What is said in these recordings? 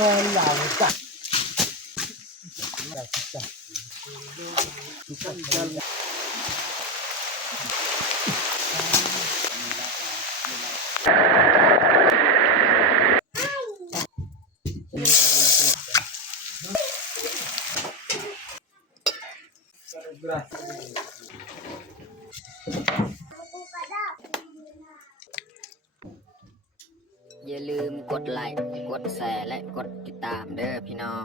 อย่าลืมกดไลค์กดแชร์และกดติดตามเด้อพี่น้อง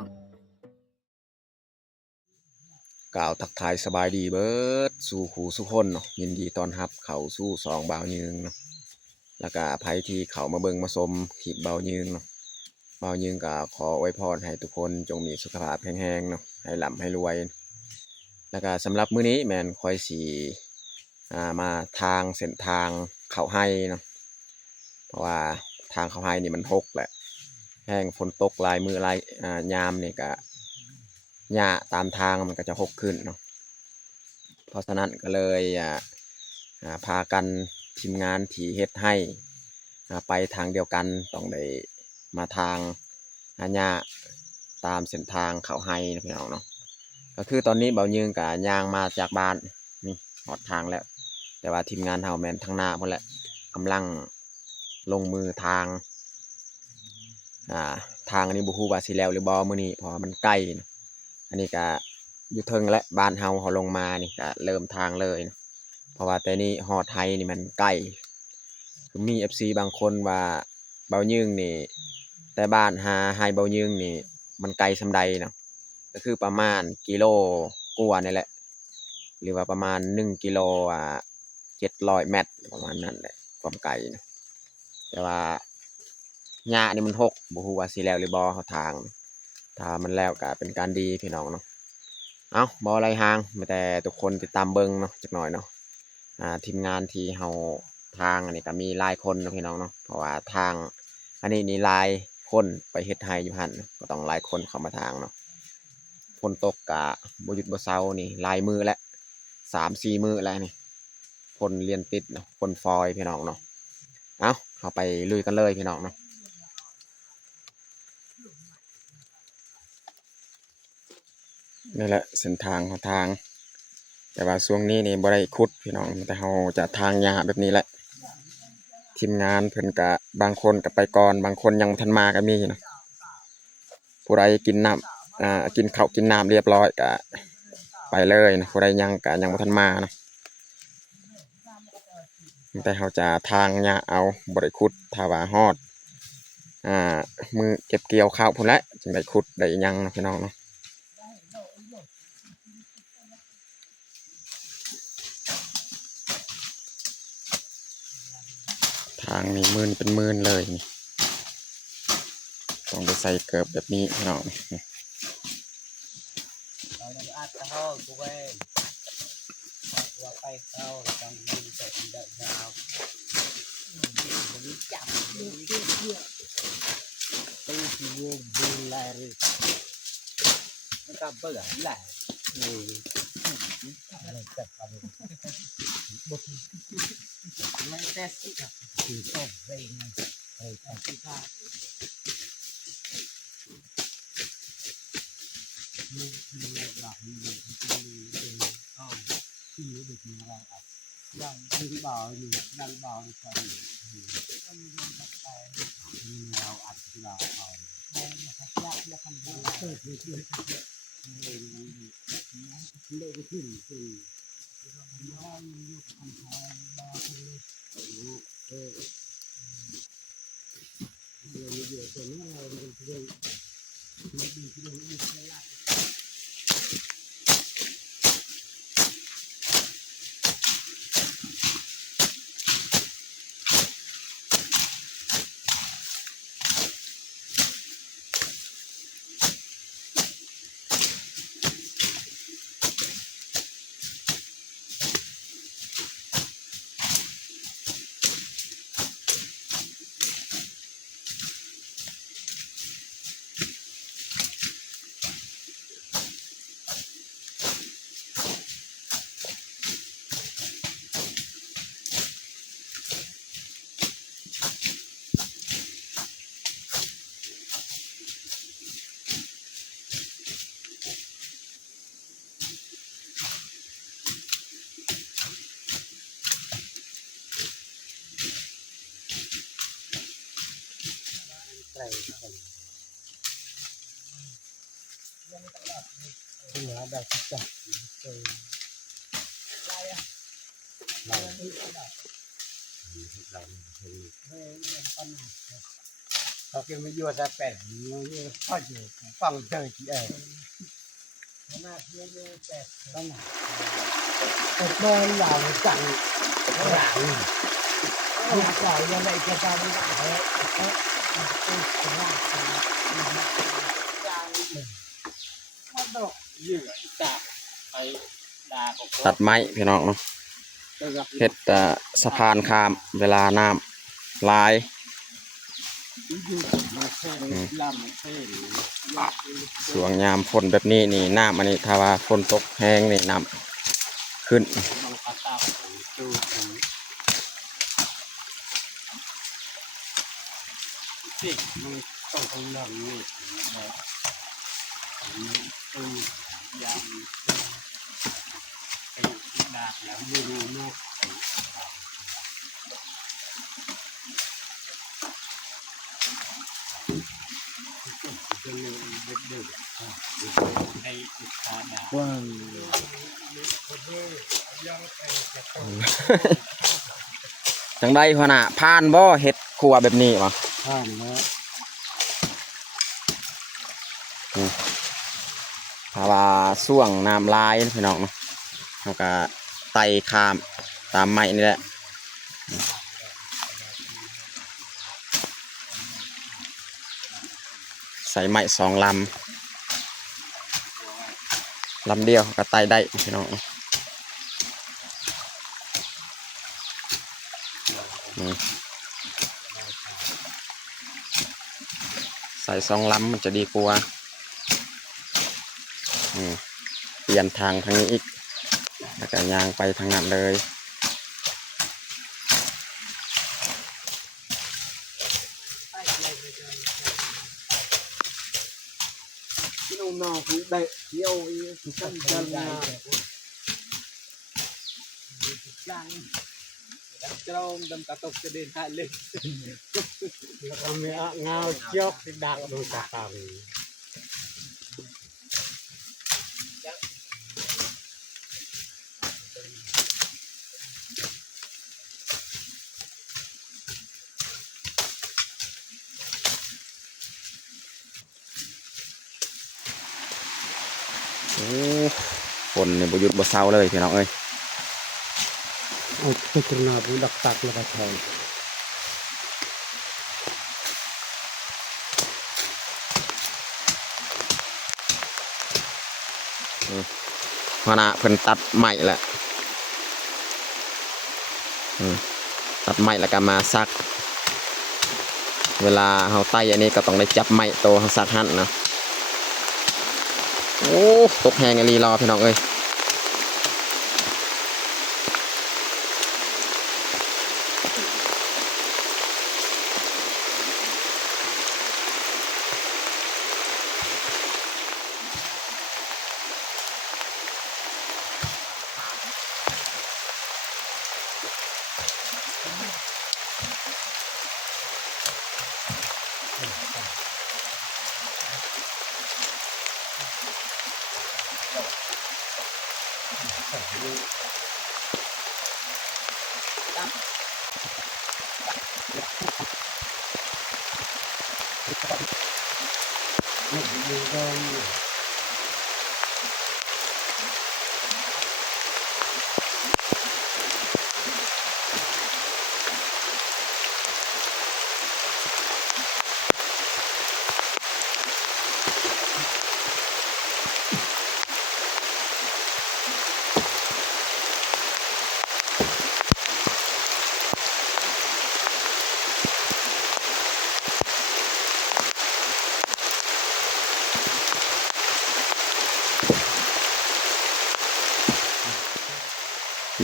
กล่าวทักทายสบายดีเบิดสู่ขู่สุคนเนาะยินดีต้อนรับเขาสู่สองบ่าวยืงเนาะแล้วก็ภัยที่เขามาเบิ่งมาชมคลิปบ่าวยืงเนาะบ่าวยืงก็ขออวยพรให้ทุกคนจงมีสุขภาพแข็งแรงเนาะให้ร่ำให้รวยแล้วก็สำหรับมื้อนี้แม่นค่อยสิมาทางเส้นทางเขาให้เนาะเพราะว่าทางเขาให้นี่มันหกแหละแห้งฝนตกหลายมื้อหลายยามนี่ก็หญ้าตามทางมันก็จะหกขึ้นเนาะเพราะฉะนั้นก็เลยพากันทีมงานที่เฮ็ดให้ไปทางเดียวกันต้องได้มาทางหญ้าตามเส้นทางเขาให้นะพี่น้องเนาะก็คือตอนนี้เบายืงกับย่างมาจากบ้านนี่หอดทางแล้วแต่ว่าทีมงานเฮาแมนทางหน้าหมดแหละกำลังลงมือทางทางอันนี้บุฮูบาซิแล้วหรือบอมื้อนี้เพราะมันใกล้นะอันนี้ก็อยู่เทิงและบ้านเฮาเขาลงมานี่ก็เริ่มทางเลยนะเพราะว่าแต่นี่ฮอดไทยนี่มันใกล้คือมี FC บางคนว่าเบายืงนี่แต่บ้านหาไฮเบายืงนี่มันไกลสำใดนะก็คือประมาณกิโลกว่านี่แหละหรือว่าประมาณ1กิโล700 เมตรประมาณนั้นแหละความไกลนะแต่ว่าหญ้านี่มันหกบ่ฮู้ว่าสิแล้วหรือบ่เขาทางถ้ามันแล้วก็เป็นการดีพี่น้องเนาะเอาบ่อะไรห่างแต่ทุกคนติดตามเบิ่งเนาะจักหน่อยเนาะทีมงานที่เฮาทางอันนี้ก็มีหลายคนเนาะพี่น้องเนาะเพราะว่าทางอันนี้นี่หลายคนไปเฮ็ดให้อยู่หั่นก็ต้องหลายคนเข้ามาทางเนาะฝนตกก็บ่หยุดบ่เซานี่หลายมื้อแล้ว3-4 มื้อแล้วนี่ฝนเรียนติดเนาะฝนฟอยพี่น้องเนาะเอาเข้าไปลุยกันเลยพี่น้องเนาะนี่แหละเส้นทางของทางแต่ว่าช่วงนี้นี่บ่ได้ขุดพี่น้องแต่เราจะทางหญ้าแบบนี้แหละทีมงานเพิ่นก็บางคนก็ไปก่อนบางคนยังบ่ทันมาก็มีเนาะผู้ใดกินน้ำกินข้าวกินน้ำเรียบร้อยก็ไปเลยนะผู้ใดยังก็ยังบ่ทันมาเนาะแต่เราจะทางหญ้าเอาบ่ได้ขุดถ้าว่าฮอดมือเก็บเกี่ยวข้าวพุ่นแหละจึงได้ขุดได้หยังเนาะพี่น้องเนาะทางนี้มื่นเป็นมื่นเลยนี่ต้องไปใส่เกิบแบบนี้พี่น้อง เหนือแบบจัดเขาเก็บไม่ยั่วซะแปดนี่พ่ออยู่ฟังเจอที่หน้าที่ยั่วแปดตั้งแต่ตอนเราสั่งหลังลูกสาวยังไงจะทำไม่ได้แล้วเป็นหน้ายืดตาไปดาของ ตัดไม้พี่น้องเนาะเฮ็ดสะพานข้ามเวลาน้ำหลายช่วงยามฝนแบบนี้นี่น้ำอันนี้ถ้าว่าฝนตกแห้งนี่น้ำขึ้นสิมันต้องทำหลังนี่ต้องยามไปดาบแล้วไม่รู้นอกจังได้ขนาดผ่านบ่เฮ็ดครัวแบบนี้วะ ผ่านแล้ว ถ้าว่าช่วงน้ำลายพี่น้องเนาะเราก็ไต่ข้ามตามไม้นี่แหละใส่ไม้2 ลำเดียวก็ไต่ได้พี่น้องใส่2 ลำมันจะดีกว่าเปลี่ยนทางทางนี้อีกแล้วก็ย่างไปทางนั้นเลยที่น้องน้องคือได้เที่ยวอีกสั้นจังนะเจ้าดำตาตกจะเดินหาเล่นแล้วก็มีเงาเจียวดักดูตาตาฝนนี่บ่หยุดบ่เศร้าเลยพี่น้องเอ้ยเอาไปกระนาบดักตักแล้วก็แทงหัวหน้าเพิ่นตัดไม้แหละตัดไม้แล้วก็มาซักเวลาเฮาไต่อันนี้ก็ต้องได้จับไม้โตเฮาซักหั่นนะโอ้ตกแหงอีหลีรอพี่น้องเอ้ย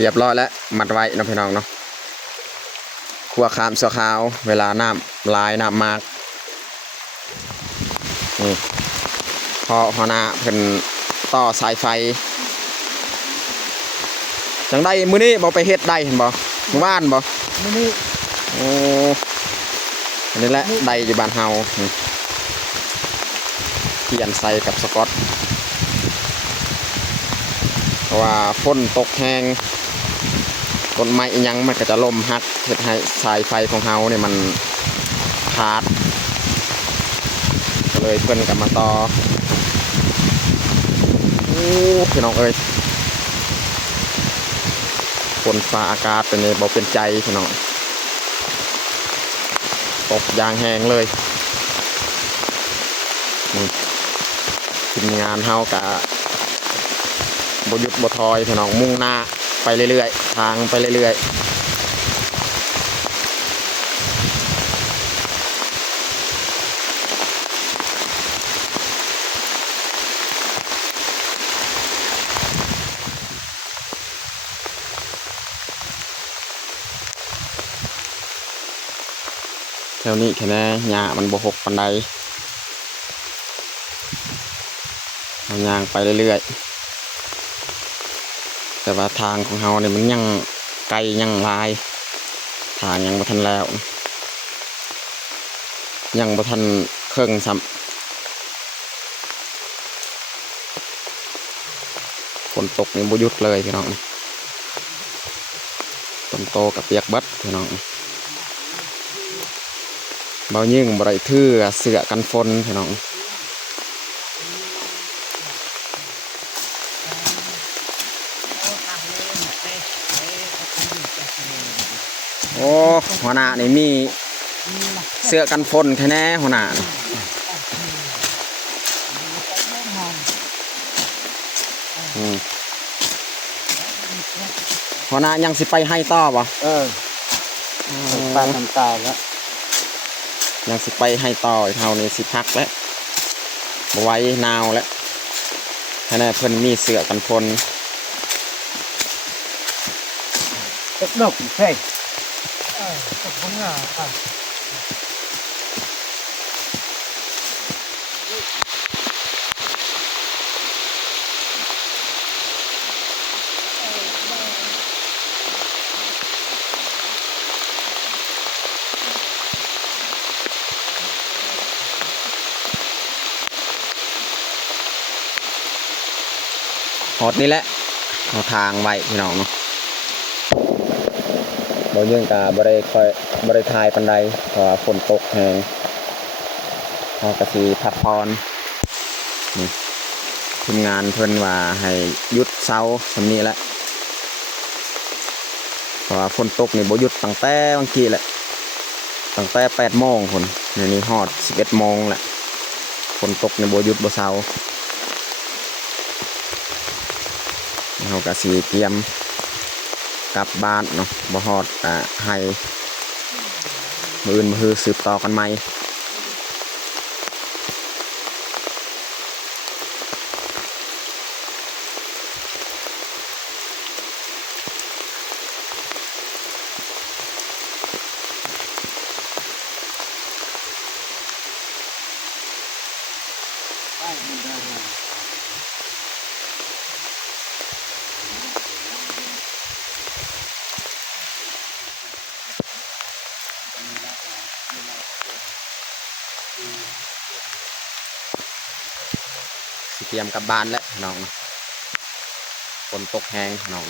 เรียบร้อยแล้วมัดไว้นะพี่น้องเนาะคั่วขามเสือขาวเวลาน้ำลายน้ำมากนี่พอหัวหน้าเพิ่นต่อสายไฟจังได้มื้อนี้บ่ไปเฮ็ดได้เห็นบ่มื้อวานบ่มื้อนี้โอ้ อันนี้แหละใดอยู่บ้านเฮาเขียนใส่กับสกอตเพราะว่าฝนตกแห้งต้นไม้อิหยังมันก็จะล่มหักเฮ็ดให้สายไฟของเฮาเนี่ยมันขาดก็เลยเพิ่นกลับมาต่อโอ้พี่น้องเอ้ยฝนฟ้าอากาศเป็นไงบ่เป็นใจพี่น้องตกยางแห้งเลยนี่ทีมงานเฮากะบ่หยุดบ่ถอยพี่น้องมุ่งหน้าไปเรื่อยๆทางไปเรื่อยๆแถวนี้แค่นี้หญ้ามันบ่หกปานใดเอาย่างไปเรื่อยๆแต่ว่าทางของเฮาเนี่ยมันยังไกลยังหลายทางยังบ่ทันแล้วยังบ่ทันเครื่องซ้ำฝนตกนี่บ่หยุดเลยพี่น้องต้นโตกับเปียกเบิดพี่น้องเบายิ่งบ่ได้ถือเสื้อกันฝนพี่น้องโอ้หัวหน้านี่มีเสื้อกันฝนแค่แน่หัวหน้านี่หัวหน้ายังสิไปให้ต่อบ่ ปลาน้ำตาแล้ว ยังสิไปให้ต่อเท่านี้สิพักแล้วบ่ไหว้นาวแล้วแค่นั้นเพิ่นมีเสื้อกันฝน ตกดอกใช่ตกของงาค่ะฮอดนี่แหละเอาทางไว้พี่น้องเนาะบ่ยื่นกะบ่ได้ถ่ายปานใดเพราะว่าฝนตกแฮงเฮาก็สิพักผ่อนนี่ทีมงานเพิ่นว่าให้หยุดเช้าซำนี้แหละเพราะว่าฝนตกนี่บ่หยุดตั้งแต่บางทีแหละตั้งแต่ 8 โมงพุ่นนี่ฮอด 11 โมงแหละฝนตกนี่บ่หยุดบ่เช้าเราก็สีเตรียมกลับบ้านเนาะบ่ฮอดให้มื้ออื่นมื้อสืบต่อกันใหม่สิเตรียมกลับบ้านแล้วน้องฝนตกแห้งน้อง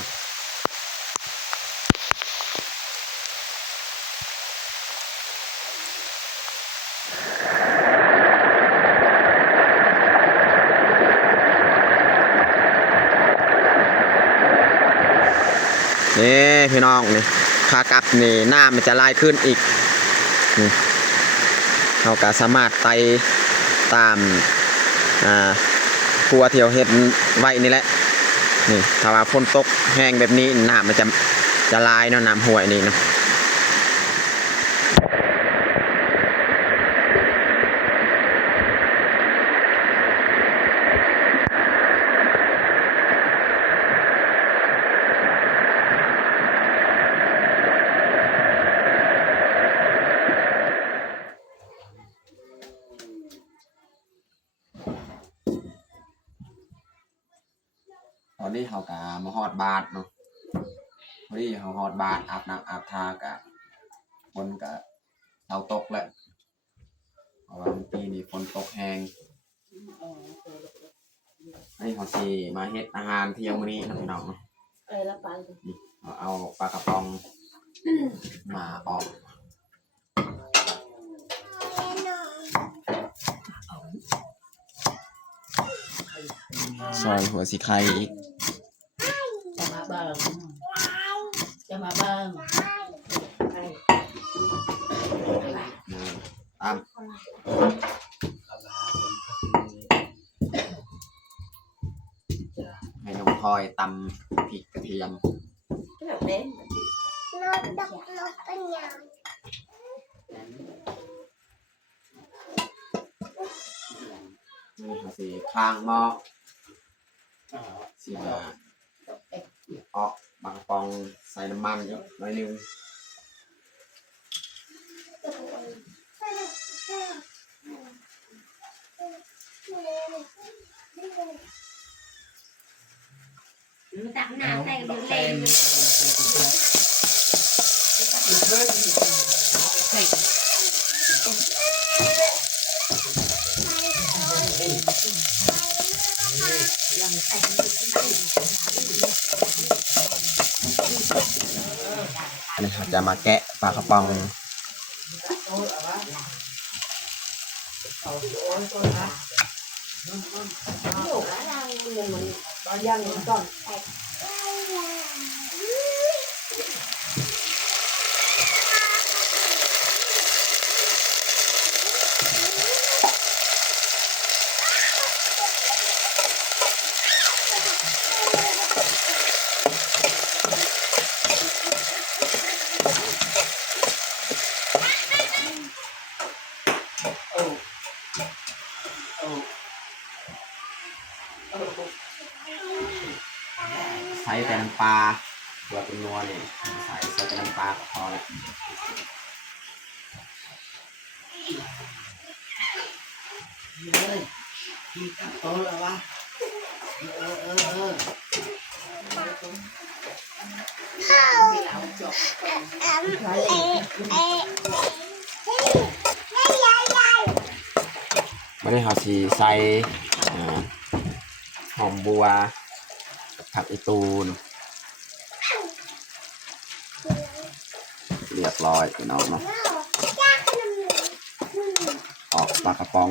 นี่พี่น้องนี่ขากลับนี่หน้ามันจะลายขึ้นอีกนี่เราก็สามารถไต่ตามครัวเที่ยวเฮ็ดไว้นี่แหละนี่ถ้าว่าฝนตกแห้งแบบนี้น้ำมันจะลายเนาะน้ำห้วยนี่เนาะตอนนี้เขากะมาฮอดบาทเนาะพอดีเขาฮอดบาทอาบน้ำอาบทากะฝนกะเราตกแล้ว ราะว่าเมื่อกี้นี่ฝนตกแห้งให้เขาสิมาเฮ็ดอาหารเที่ยงมื้อนี้นะพี่น้องเนาะ แล้วไป นี่เอาปลากระป๋องมาออกซอยหัวสีไข่อีก จะมาเบิ่งจะมาเบิ่ง ตามให้น้องพลอยตำพริกกระเทียม แบบเล่น นี่ค่ะสิข้างหม้อสิมาเอาบางปองใส่น้ำมันอีกหน่อยหนึง มันตักน้ำแต่งเดี๋ยวเล่น อันนี้เราจะมาแกะปลากระป๋อง ใส่แต่น้ำปลาตัวเป็นนัวเนี่ยใส่แต่น้ำปลาก็พอแล้ว เลยโตแล้ววะไม่ได้เขาสีใส่หอมบัวผักอีตูนเรียบร้อยพี่น้องเนาะออกปลากระป๋อง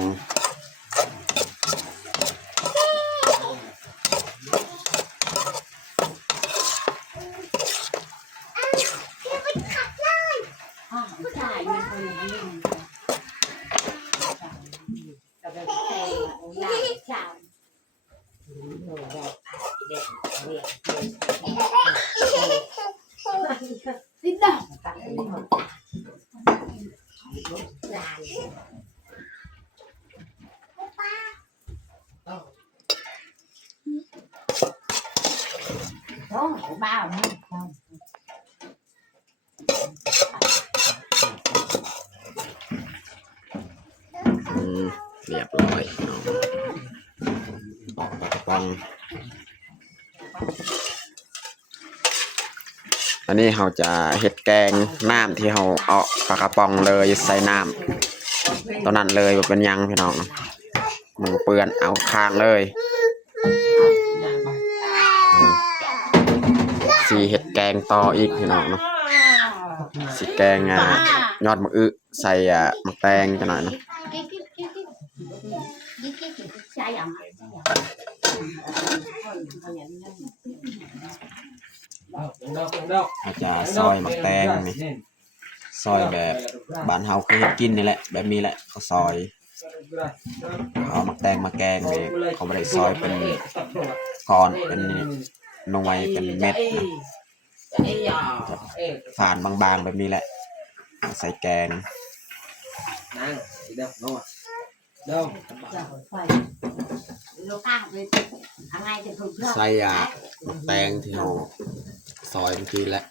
สิ้นดอกโอ้บ้ามั้ง เรียบร้อยพี่น้องออกปลากระป๋องอันนี้เราจะเห็ดแกงน้ำที่เราเอาปลากระป๋องเลยใส่น้ำตอนนั้นเลยแบบเป็นยังพี่น้องมือเปื้อนเอาค้างเลยสีเห็ดแกงต่ออีกพี่น้องเนาะสีแกงยอดมะอึใส่มะแตงกันหน่อยเนาะอาจจะซอยมะแตงนี่ซอยแบบบ้านเฮาเคยเห็นกินนี่แหละแบบนี้แหละเขาซอยเอามะแตงมาแกงนี่เขาไม่ได้ซอยเป็นก้อนเป็นหน่วยเป็นเม็ดนะฝานบางๆแบบนี้แหละใส่แกงใส่มะแตงที่เราซอยเมื่อกี้แหละ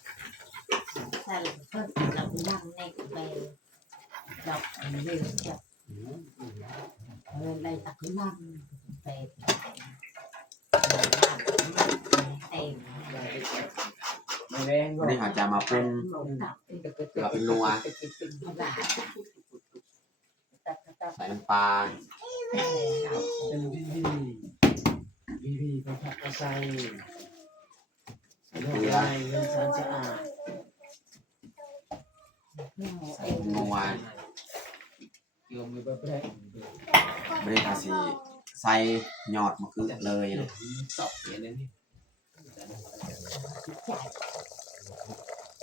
วันนี้เราจะมาปรุงเราเป็นนัว ส่น้ำปลา เป็นพี่ก็ผักกระไซใส่ลงไปเงินสารสะอาด ใส่นัว โยมมีแบบแรก ไม่ได้ทาสีใส่ยอดมะเขือเลยนะ สอบอย่างนี้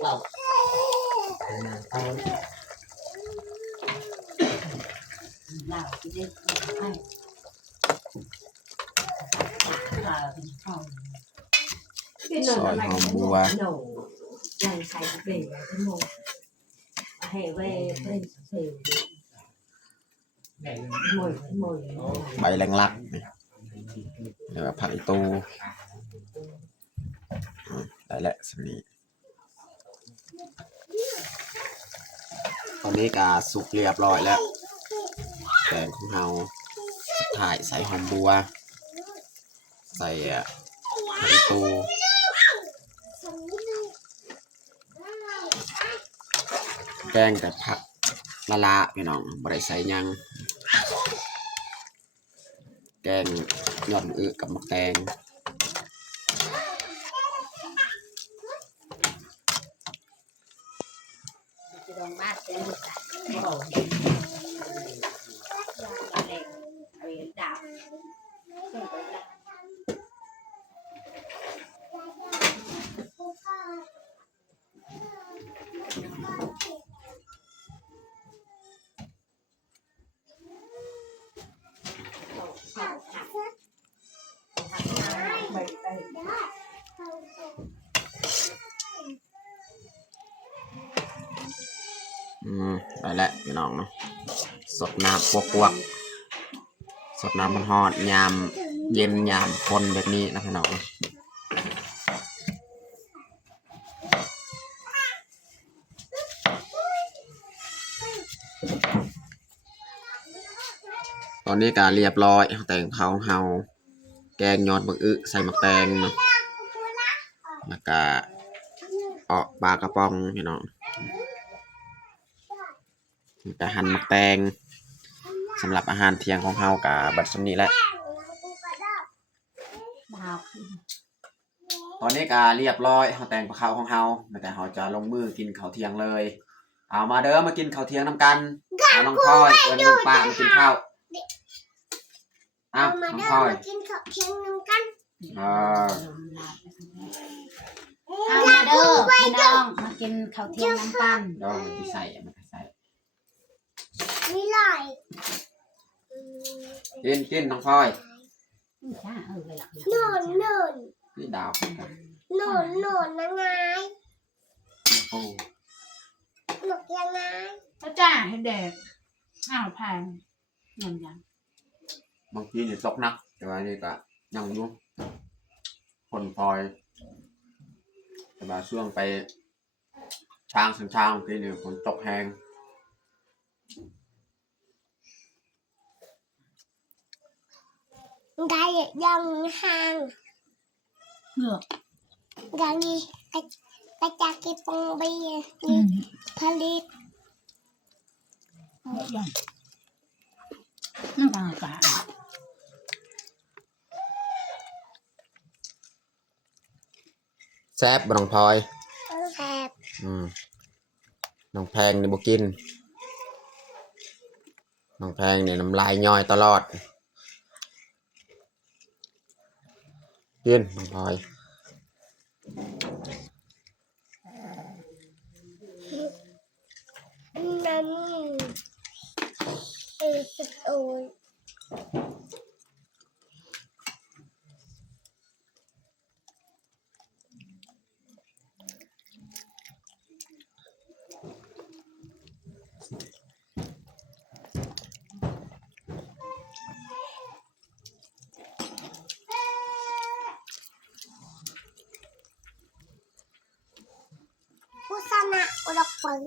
เรา เอา เราที่ได้ให้เราเป็นข้าว ซอยหอมบัว หนูยังใช้เปลี่ยนทั้งหมดให้ไว้เป็นเสีย แบ่ง หมดหมด ใบแรงลักนี่เดี๋ยวผักอีตูได้แล้วสำนีตอนนี้ก็สุกเรียบร้อยแล้วแกงของเราสุดท้ายใส่หอมบัว ใส่ผักอีตูแกงกับผักละพี่น้องบ่ได้ใส่หยังแกงยอดมะอึกับมะแตง จะลงบ้านเป็นลูกกันโอ้เล็กเอาอย่างดาบ ได้แล้วพี่น้องเนาะสดน้ำพวกสดน้ำมันฮอดยามเย็นยามคนแบบนี้นะพี่น้องตอนนี้ก็เรียบร้อยแต่งเผาเฮาแกงยอดมะอึใส่มะแตงเนาะแล้วก็ปลากระป๋องพี่น้องแต่หั่นมะแตงสำหรับอาหารเที่ยงของเฮากับบัดสำนี้แหละ ดาว ตอนนี้ก็เรียบร้อยเฮาแต่งข้าวของเฮาแต่เฮาจะลงมือกินข้าวเที่ยงเลยเอามาเด้อมากินข้าวเที่ยงน้ำกันเอาน้องพลอยเอิ้นลูกป้ามากินข้าวน้องพลอย กินข้าวเที่ยงนึงกัน เอามาเด้อพี่น้องมากินข้าวเที่ยงน้ำกัน เดี๋ยวมันสิใส่มันก็ใส่ ไม่ลอย กินน้องพลอย จ้าเลยล่ะ โน่นโน่น นี่ดาว โน่นโน่นนะไง โอ้ หนกยังไง จ้าให้เด็กอ้าวแพงยังยัง บางทีนี่ตกหนักแต่ว่านี่ก็ยังอยู่คนพลอยแต่ว่าช่วงไปทางสัญชาติบางทีนี่ฝนตกแห้ง ได้ยังห่าง เหงือก ยังนี้ไปจากกีปงไปนี่ผลิต ยังน้ำตาลกา แซ่บบ่น้องพลอย แอบ น้องแพงนี่บ่กินน้องแพงนี่น้ำลายย่อยตลอดกินน้องพลอย นั่นสุดโอ้ย ผู้ชนะอุดม